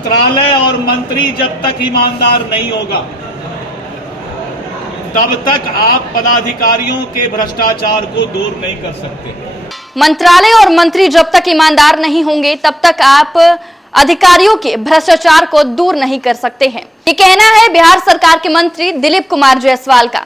मंत्रालय और मंत्री जब तक ईमानदार नहीं होगा तब तक आप पदाधिकारियों के भ्रष्टाचार को दूर नहीं कर सकते। मंत्रालय और मंत्री जब तक ईमानदार नहीं होंगे तब तक आप अधिकारियों के भ्रष्टाचार को दूर नहीं कर सकते हैं। ये कहना है बिहार सरकार के मंत्री दिलीप कुमार जायसवाल का।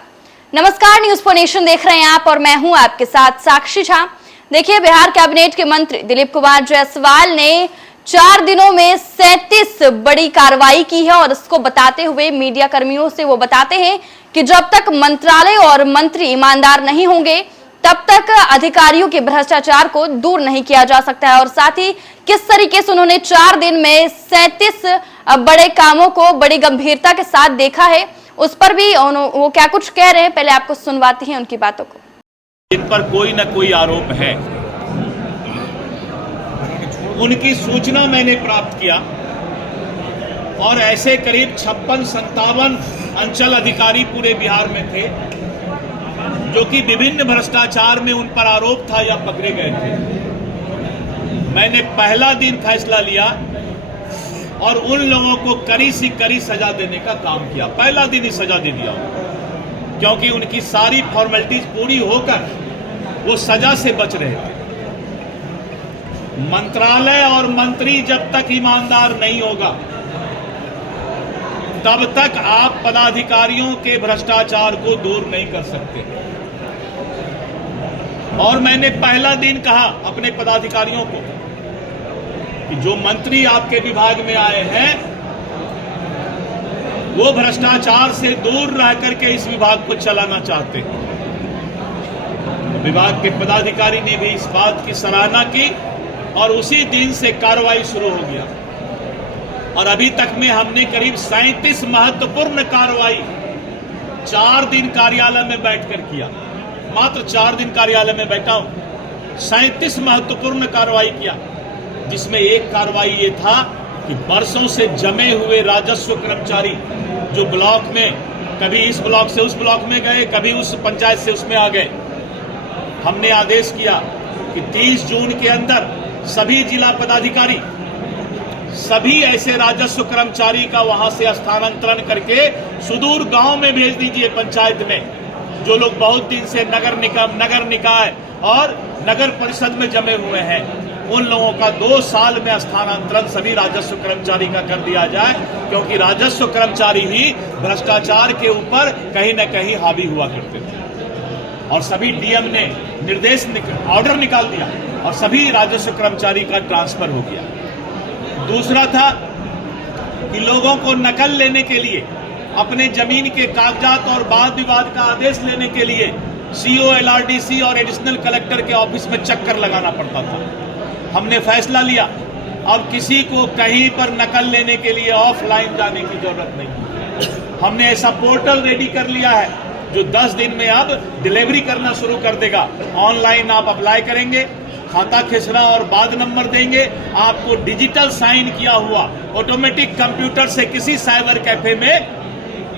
नमस्कार, न्यूज फॉर नेशन देख रहे हैं आप और मैं हूं आपके साथ साक्षी झा। देखिए, बिहार कैबिनेट के मंत्री दिलीप कुमार जायसवाल ने 4 दिनों में 37 बड़ी कार्रवाई की है और इसको बताते हुए मीडिया कर्मियों से वो बताते हैं कि जब तक मंत्रालय और मंत्री ईमानदार नहीं होंगे तब तक अधिकारियों के भ्रष्टाचार को दूर नहीं किया जा सकता है। और साथ ही किस तरीके से उन्होंने 4 दिन में 37 बड़े कामों को बड़ी गंभीरता के साथ देखा है, उस पर भी वो क्या कुछ कह रहे हैं, पहले आपको सुनवाते हैं उनकी बातों को। इन पर कोई न कोई आरोप है, उनकी सूचना मैंने प्राप्त किया और ऐसे करीब 56-57 अंचल अधिकारी पूरे बिहार में थे जो कि विभिन्न भ्रष्टाचार में उन पर आरोप था या पकड़े गए थे। मैंने पहला दिन फैसला लिया और उन लोगों को कड़ी से कड़ी सजा देने का काम किया। पहला दिन ही सजा दे दिया, क्योंकि उनकी सारी फॉर्मेलिटीज पूरी होकर वो सजा से बच रहे थे। मंत्रालय और मंत्री जब तक ईमानदार नहीं होगा तब तक आप पदाधिकारियों के भ्रष्टाचार को दूर नहीं कर सकते। और मैंने पहला दिन कहा अपने पदाधिकारियों को कि जो मंत्री आपके विभाग में आए हैं वो भ्रष्टाचार से दूर रह करके इस विभाग को चलाना चाहते हैं। विभाग के पदाधिकारी ने भी इस बात की सराहना की और उसी दिन से कार्रवाई शुरू हो गया। और अभी तक में हमने करीब 37 महत्वपूर्ण कार्रवाई 4 दिन कार्यालय में बैठकर किया। मात्र 4 दिन कार्यालय में बैठा हूं, 37 महत्वपूर्ण कार्रवाई किया, जिसमें एक कार्रवाई ये था कि बरसों से जमे हुए राजस्व कर्मचारी जो ब्लॉक में कभी इस ब्लॉक से उस ब्लॉक में गए, कभी उस पंचायत से उसमें आ गए, हमने आदेश किया कि 30 जून के अंदर सभी जिला पदाधिकारी सभी ऐसे राजस्व कर्मचारी का वहां से स्थानांतरण करके सुदूर गांव में भेज दीजिए। पंचायत में जो लोग बहुत दिन से नगर निकाय और नगर परिषद में जमे हुए हैं, उन लोगों का 2 साल में स्थानांतरण सभी राजस्व कर्मचारी का कर दिया जाए, क्योंकि राजस्व कर्मचारी ही भ्रष्टाचार के ऊपर कहीं न कहीं हावी हुआ करते थे। और सभी डीएम ने ऑर्डर निकाल दिया और सभी राजस्व कर्मचारी का ट्रांसफर हो गया। दूसरा था कि लोगों को नकल लेने के लिए, अपने जमीन के कागजात और वाद विवाद का आदेश लेने के लिए सीओ, एलआरडीसी और एडिशनल कलेक्टर के ऑफिस में चक्कर लगाना पड़ता था। हमने फैसला लिया अब किसी को कहीं पर नकल लेने के लिए ऑफलाइन जाने की जरूरत नहीं। हमने ऐसा पोर्टल रेडी कर लिया है जो 10 दिन में अब डिलीवरी करना शुरू कर देगा। ऑनलाइन आप अप्लाई करेंगे, खाता खिसरा और बाद नंबर देंगे, आपको डिजिटल साइन किया हुआ ऑटोमेटिक कंप्यूटर से किसी साइबर कैफे में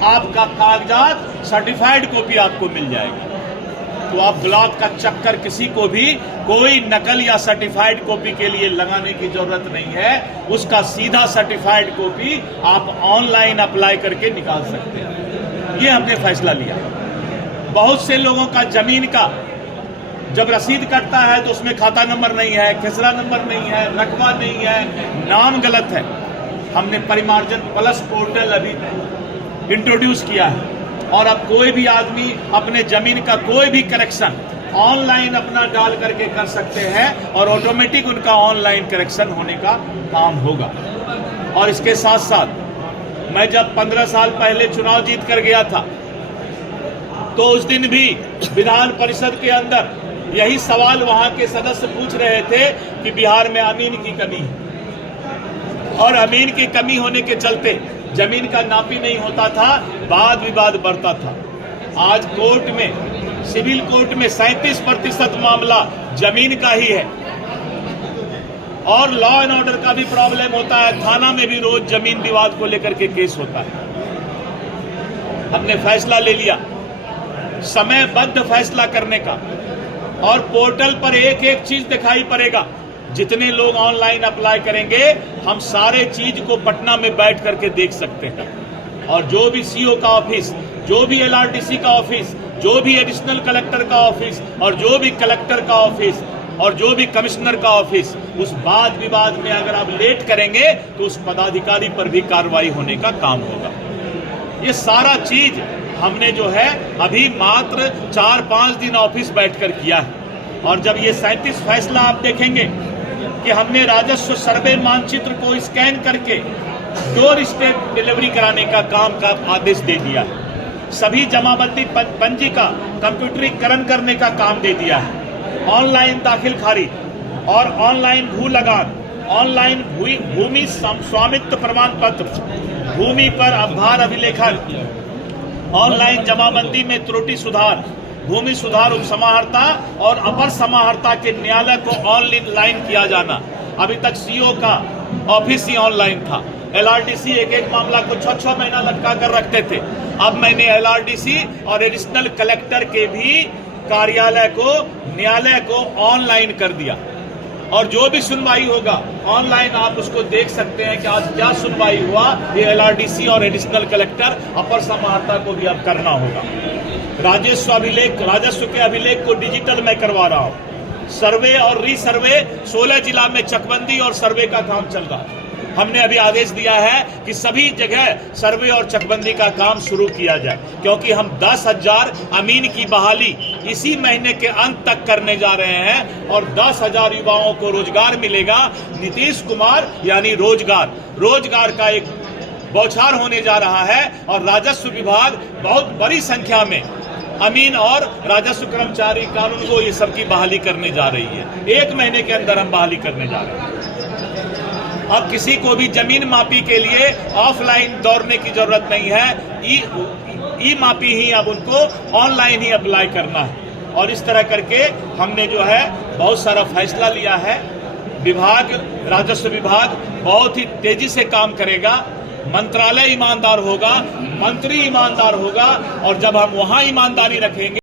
आपका कागजात सर्टिफाइड कॉपी आपको मिल जाएगी। तो आप ब्लॉक का चक्कर किसी को भी कोई नकल या सर्टिफाइड कॉपी के लिए लगाने की जरूरत नहीं है। उसका सीधा सर्टिफाइड कॉपी आप ऑनलाइन अप्लाई करके निकाल सकते हैं। ये हमने फैसला लिया। बहुत से लोगों का जमीन का जब रसीद कटता है तो उसमें खाता नंबर नहीं है, खिसरा नंबर नहीं है, रकबा नहीं है, नाम गलत है। हमने परिमार्जन प्लस पोर्टल अभी इंट्रोड्यूस किया है और अब कोई भी आदमी अपने जमीन का कोई भी करेक्शन ऑनलाइन अपना डाल करके कर सकते हैं और ऑटोमेटिक उनका ऑनलाइन करेक्शन होने का काम होगा। और इसके साथ साथ मैं जब 15 साल पहले चुनाव जीत कर गया था तो उस दिन भी विधान परिषद के अंदर यही सवाल वहां के सदस्य पूछ रहे थे कि बिहार में अमीन की कमी है और अमीन की कमी होने के चलते जमीन का नापी नहीं होता था, वाद विवाद बढ़ता था। आज कोर्ट में, सिविल कोर्ट में 37% मामला जमीन का ही है और लॉ एंड ऑर्डर का भी प्रॉब्लम होता है। थाना में भी रोज जमीन विवाद को लेकर के केस होता है। हमने फैसला ले लिया समयबद्ध फैसला करने का और पोर्टल पर एक एक चीज दिखाई पड़ेगा। जितने लोग ऑनलाइन अप्लाई करेंगे हम सारे चीज को पटना में बैठ करके देख सकते हैं। और जो भी सीओ का ऑफिस, जो भी एलआरडीसी का ऑफिस, जो भी एडिशनल कलेक्टर का ऑफिस और जो भी कलेक्टर का ऑफिस और जो भी कमिश्नर का ऑफिस, उस वाद विवाद में अगर आप लेट करेंगे तो उस पदाधिकारी पर भी कार्रवाई होने का काम होगा। ये सारा चीज हमने जो है अभी मात्र 4-5 दिन ऑफिस बैठकर किया है। और जब ये 37 फैसला आप देखेंगे कि हमने राजस्व सर्वे मानचित्र को स्कैन करके डोर स्टेप डिलीवरी कराने का काम का आदेश दे दिया है, सभी जमाबंदी पंजी का कंप्यूटरीकरण करने का काम दे दिया है, ऑनलाइन दाखिल खारिज और ऑनलाइन भू लगान, ऑनलाइन भूमि स्वामित्व प्रमाण पत्र, भूमि पर आभार अभिलेखन, ऑनलाइन जमाबंदी में त्रुटि सुधार, भूमि सुधार उपसमाहर्ता और अपर समाहर्ता के न्यायालय को ऑनलाइन किया जाना। अभी तक सीओ का ऑफिस ही ऑनलाइन था। एलआरडीसी एक मामला को 6-6 महीना लटका कर रखते थे। अब मैंने एलआरडीसी और एडिशनल कलेक्टर के भी कार्यालय को, न्यायालय को ऑनलाइन कर दिया। और जो भी सुनवाई होगा ऑनलाइन आप उसको देख सकते हैं कि आज क्या सुनवाई हुआ। ये एलआरडीसी और एडिशनल कलेक्टर अपर समाहर्ता को भी अब करना होगा। राजस्व के अभिलेख को डिजिटल में करवा रहा हूं। सर्वे और रीसर्वे 16 जिला में चकबंदी और सर्वे का काम चल रहा है। हमने अभी आदेश दिया है कि सभी जगह सर्वे और चकबंदी का काम शुरू किया जाए, क्योंकि हम 10,000 अमीन की बहाली इसी महीने के अंत तक करने जा रहे हैं और 10,000 युवाओं को रोजगार मिलेगा। नीतीश कुमार यानी रोजगार का एक बौछार होने जा रहा है और राजस्व विभाग बहुत बड़ी संख्या में अमीन और राजस्व कर्मचारी कानून को ये सब की बहाली करने जा रही है। 1 महीने के अंदर हम बहाली करने जा रहे हैं। अब किसी को भी जमीन मापी के लिए ऑफलाइन दौड़ने की जरूरत नहीं है। ई मापी ही अब उनको ऑनलाइन ही अप्लाई करना है। और इस तरह करके हमने जो है बहुत सारा फैसला लिया है। राजस्व विभाग बहुत ही तेजी से काम करेगा। मंत्रालय ईमानदार होगा, मंत्री ईमानदार होगा और जब हम वहां ईमानदारी रखेंगे